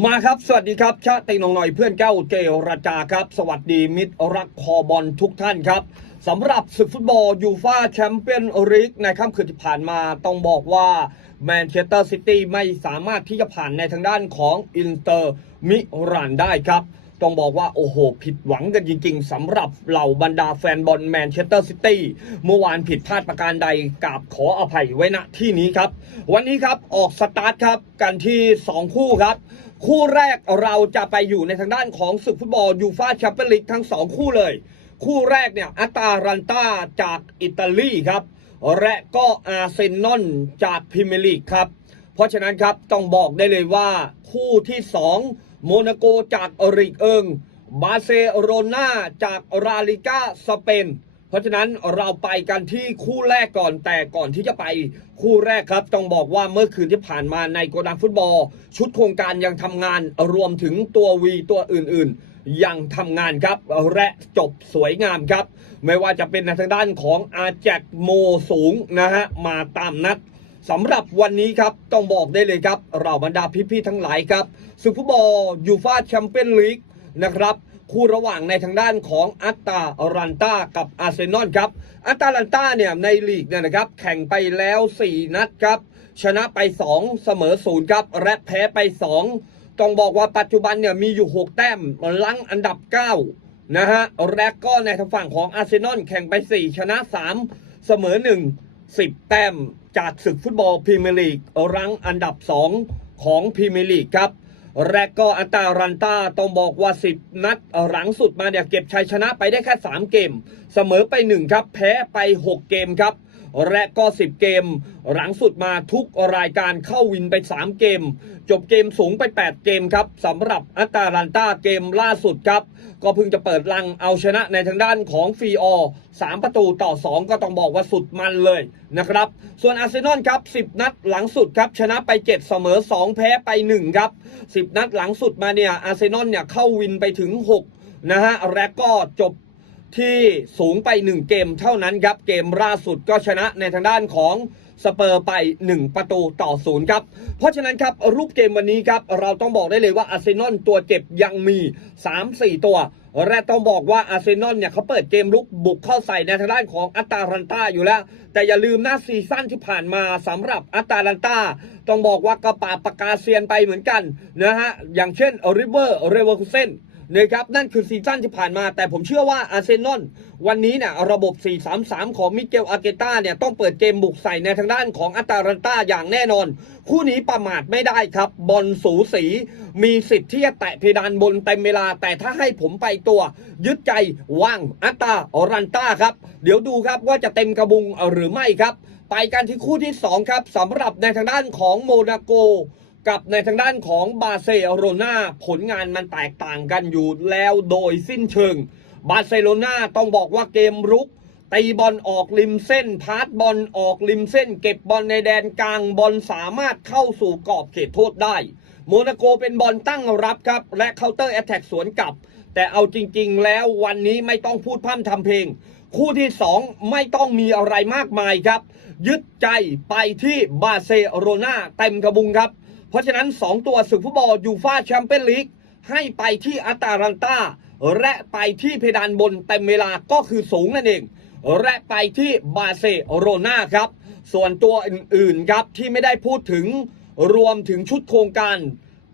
มาครับ สวัสดีครับ ชาตินงหน่อยเพื่อนเก้าเจรจาครับ สวัสดีมิตรรักคอบอลทุกท่านครับสำหรับศึกฟุตบอลยูฟ่าแชมเปี้ยนลีกในค่ำคืนที่ผ่านมาต้องบอกว่าแมนเชสเตอร์ซิตี้ไม่สามารถที่จะผ่านในทางด้านของอินเตอร์มิรานได้ครับ ต้องบอกว่า โอ้โห ผิดหวังกันจริง ๆสำหรับเหล่าบรรดาแฟนบอลแมนเชสเตอร์ซิตี้เมื่อวานผิดพลาดประการใดกราบขออภัยไว้ณที่นี้ครับ วันนี้ครับออกสตาร์ทครับกันที่ 2 คู่ครับ คู่แรกเราจะไปอยู่ในทางด้านของศึกฟุตบอลยูฟาแชมเปี้ยนลีกทั้ง2คู่เลย คู่แรกเนี่ยอัตารันตาจากอิตาลีครับ และก็อาร์เซนอลจากพรีเมียร์ลีกครับ เพราะฉะนั้นครับต้องบอกได้เลยว่าคู่ที่2โมนาโกจากอริกเอิง บาเซโลนาจากราลิกาสเปน เพราะฉะนั้นเราไปกันที่คู่แรกก่อนแต่ก่อนที่จะไปคู่แรกครับต้องบอกว่าเมื่อคืนที่ผ่านมาในโกดังฟุตบอล ชุดโครงการยังทำงานรวมถึงตัววีตัวอื่นๆ ยังทำงานครับและจบสวยงามครับ ไม่ว่าจะเป็นในทางด้านของอาแจกโมสูงนะฮะมาตามนัดสำหรับวันนี้ครับต้องบอกได้เลยครับเราบรรดาพี่ๆทั้งหลายครับศึกฟุตบอลยูฟาแชมเปี้ยนลีกนะครับ คู่ระหว่างในทางด้านของอัตตารันตากับอาร์เซนอลครับอัตตาลันตาเนี่ยในลีกเนี่ยนะครับแข่งไปแล้ว 4 นัดครับ ชนะไป 2 เสมอศูนย์ครับและแพ้ไป 2 ต้องบอกว่าปัจจุบันเนี่ยมีอยู่ 6 แต้มลังอันดับ 9 นะฮะและก็ในทางฝั่งของอาร์เซนอลแข่งไป 4 ชนะ 3 เสมอ 1 10 แต้มจากศึกฟุตบอลพรีเมียร์ลีกรังอันดับ 2 ของพรีเมียร์ลีกครับ และก็อัตารันตาต้องบอกว่า 10 นัดหลังสุดมาเนี่ยเก็บชัยชนะไปได้แค่ 3 เกม เสมอไป 1 ครับ แพ้ไป 6 เกมครับ และก็ 10 เกม หลังสุดมาทุกรายการเข้าวินไป 3 เกม จบเกมสูงไป 8 เกมครับสำหรับอัตาลันตาเกมล่าสุดครับ ก็เพิ่งจะเปิดลังเอาชนะในทางด้านของฟีออ3 ประตูต่อ 2 ก็ต้องบอกว่าสุดมันเลยนะครับ ส่วนอาร์เซนอลครับ 10 นัดหลังสุดครับ ชนะไป 7 เสมอ 2 แพ้ไป 1 ครับ 10 นัดหลังสุดมาเนี่ยอาร์เซนอลเนี่ยเข้าวินไปถึง 6นะฮะและก็จบ ที่สูงไป 1 เกมเท่านั้นครับ เกมล่าสุดก็ชนะในทางด้านของสเปอร์ไป 1 ประตูต่อศูนย์ครับ เพราะฉะนั้นครับรูปเกมวันนี้ครับ เราต้องบอกได้เลยว่าอาร์เซนอลตัวเจ็บยังมี 3-4 ตัวและต้องบอกว่าอาร์เซนอลเนี่ยเขาเปิดเกมลุกบุกเข้าใส่ในทางด้านของอัตตารันตาอยู่แล้ว แต่อย่าลืมนะซีซั่นที่ผ่านมาสำหรับอัตตาลันตาต้องบอกว่ากระปาปากกาเซียนไปเหมือนกันนะฮะอย่างเช่นริเวอร์เรเวอร์คูเซน นะครับนั่นคือซีซั่นที่ผ่านมา แต่ผมเชื่อว่าอาร์เซนอลวันนี้เนี่ยระบบ 4-3-3 ของมิเกลอาเกต้าเนี่ยต้องเปิดเกมบุกใส่ในทางด้านของอัตารันต้าอย่างแน่นอน คู่นี้ประมาทไม่ได้ครับ บอลสูสี มีสิทธิ์ที่จะแตะเพดานบนเต็มเวลา แต่ถ้าให้ผมไปตัว ยึดใจว่างอัตารันต้าครับ เดี๋ยวดูครับว่าจะเต็มกระบุงหรือไม่ครับ ไปกันที่คู่ที่ 2 ครับสำหรับในทางด้านของโมนาโก กับในทางด้านของบาร์เซโลนาผลงานมันแตกต่างกันอยู่แล้วโดยสิ้นเชิง บาร์เซโลนาต้องบอกว่าเกมรุกตีบอลออกริมเส้น พาสบอลออกริมเส้น เก็บบอลในแดนกลางบอลสามารถเข้าสู่กรอบเขตโทษได้ โมนาโกเป็นบอลตั้งรับครับ และเคาน์เตอร์แอตแทกสวนกลับ แต่เอาจริงๆ แล้ววันนี้ไม่ต้องพูดพร่ำทำเพลง คู่ที่ 2 ไม่ต้องมีอะไรมากมายครับ ยึดใจไปที่บาร์เซโลนาเต็มกระบุงครับ เพราะฉะนั้น 2 ตัวศึกฟุตบอลยูฟาแชมเปี้ยนลีกให้ไปที่อัตาลันตาและไปที่เพดานบนเต็มเวลาก็คือสูงนั่นเอง และไปที่บาเซโลนาครับ ส่วนตัวอื่นๆครับที่ไม่ได้พูดถึงรวมถึงชุดโครงการ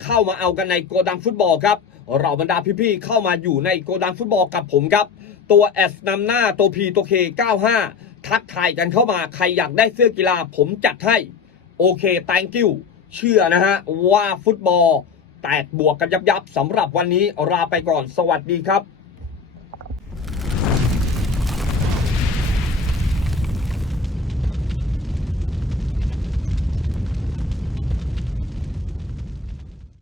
เข้ามาเอากันในโกดังฟุตบอลครับเราบรรดาพี่ๆเข้ามาอยู่ในโกดังฟุตบอลกับผมครับ ตัว S นำหน้าตัว P ตัว K 95 ทักทายกันเข้ามาใครอยากได้เสื้อกีฬาผมจัดให้ โอเค thank you เชื่อนะฮะว่าฟุตบอลแตกบวกกันยับยับสำหรับวันนี้ลาไปก่อนสวัสดีครับ